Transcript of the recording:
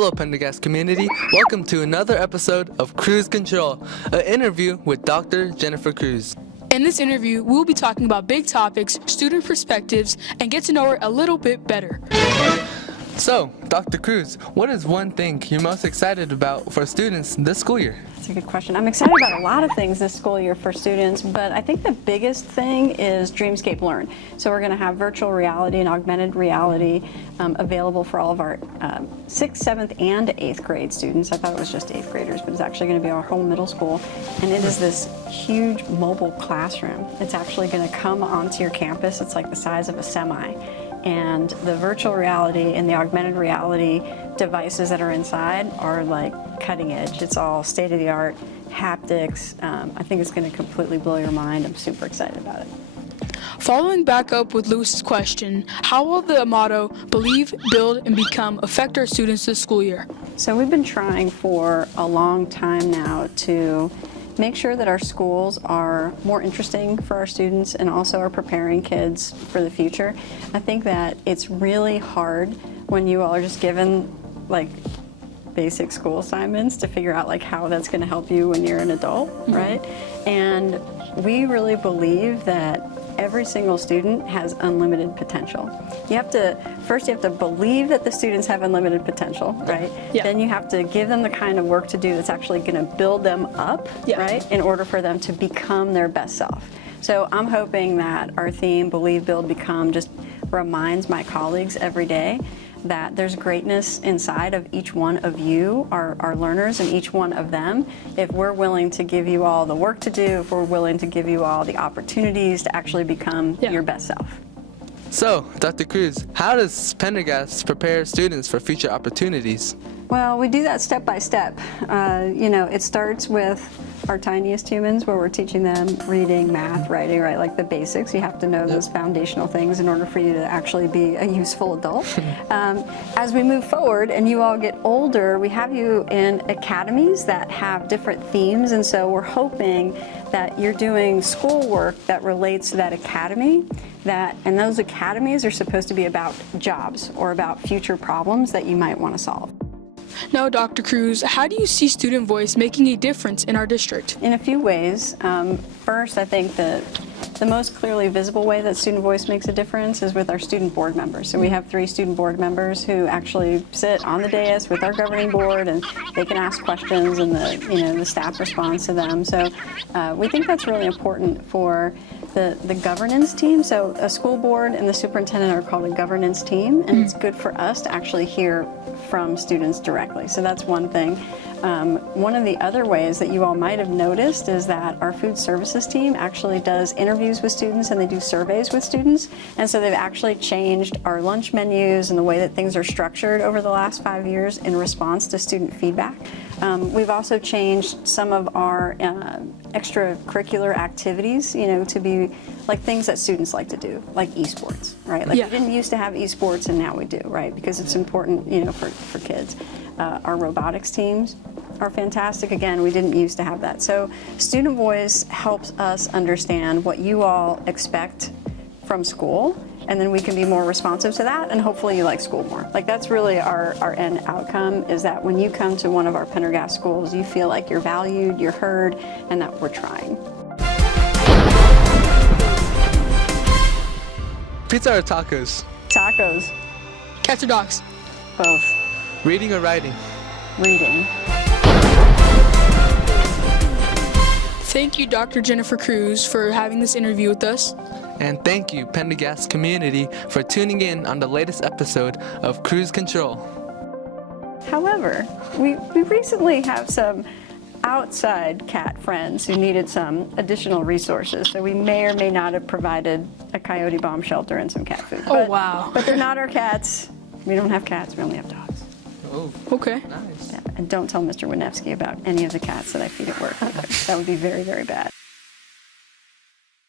Hello Pendergast community, welcome to another episode of Cruz Control, an interview with Dr. Jennifer Cruz. In this interview, we'll be talking about big topics, student perspectives, and get to know her a little bit better. So, Dr. Cruz, what is one thing you're most excited about for students this school year? That's a good question. I'm excited about a lot of things this school year for students, but I think the biggest thing is Dreamscape Learn. So we're going to have virtual reality and augmented reality available for all of our 6th, 7th, and 8th grade students. I thought it was just 8th graders, but it's actually going to be our whole middle school. And it is this huge mobile classroom. It's actually going to come onto your campus. It's like the size of a semi. And the virtual reality and the augmented reality devices that are inside are like cutting edge. It's all state-of-the-art haptics. I think it's going to completely blow your mind. I'm super excited about it. Following back up with Lewis's question, how will the motto, believe, build, and become affect our students this school year? So we've been trying for a long time now to make sure that our schools are more interesting for our students and also are preparing kids for the future. I think that it's really hard when you all are just given like basic school assignments to figure out like how that's going to help you when you're an adult, right? And we really believe that every single student has unlimited potential. You have to believe that the students have unlimited potential, right? Yeah. Then you have to give them the kind of work to do that's actually going to build them up, right? In order for them to become their best self. So I'm hoping that our theme, Believe, Build, Become, just reminds my colleagues every day that there's greatness inside of each one of you, our learners, and each one of them. If we're willing to give you all the work to do, if we're willing to give you all the opportunities to actually become your best self. So, Dr. Cruz, how does Pendergast prepare students for future opportunities? Well, we do that step by step. It starts with our tiniest humans where we're teaching them reading, math, writing, right? Like the basics. You have to know those foundational things in order for you to actually be a useful adult. As we move forward and you all get older, we have you in academies that have different themes, and so we're hoping that you're doing schoolwork that relates to that academy, and those academies are supposed to be about jobs or about future problems that you might want to solve. Now, Dr. Cruz, how do you see student voice making a difference in our district? In a few ways. First, I think the most clearly visible way that student voice makes a difference is with our student board members. So we have 3 student board members who actually sit on the dais with our governing board, and they can ask questions, and the staff responds to them. So we think that's really important for the governance team. So a school board and the superintendent are called a governance team, and it's good for us to actually hear from students directly. So that's one thing. One of the other ways that you all might have noticed is that our food services team actually does interviews with students, and they do surveys with students. And so they've actually changed our lunch menus and the way that things are structured over the last 5 years in response to student feedback. We've also changed some of our extracurricular activities, to be like things that students like to do, like esports, right? Like we didn't used to have esports, and now we do, right? Because it's important, for kids. Our robotics teams are fantastic. Again, we didn't used to have that. So student voice helps us understand what you all expect from school, and then we can be more responsive to that, and hopefully you like school more. Like that's really our end outcome, is that when you come to one of our Pendergast schools, you feel like you're valued, you're heard, and that we're trying. Pizza or tacos? Tacos. Cats or dogs? Both. Reading or writing? Reading. Thank you, Dr. Jennifer Cruz, for having this interview with us. And thank you, Pendergast community, for tuning in on the latest episode of Cruz Control. However, we recently have some outside cat friends who needed some additional resources, so we may or may not have provided a coyote bomb shelter and some cat food. Wow. But they're not our cats. We don't have cats, we only have dogs. Oh, okay. nice. Yeah, and don't tell Mr. Winevsky about any of the cats that I feed at work either. That would be very, very bad.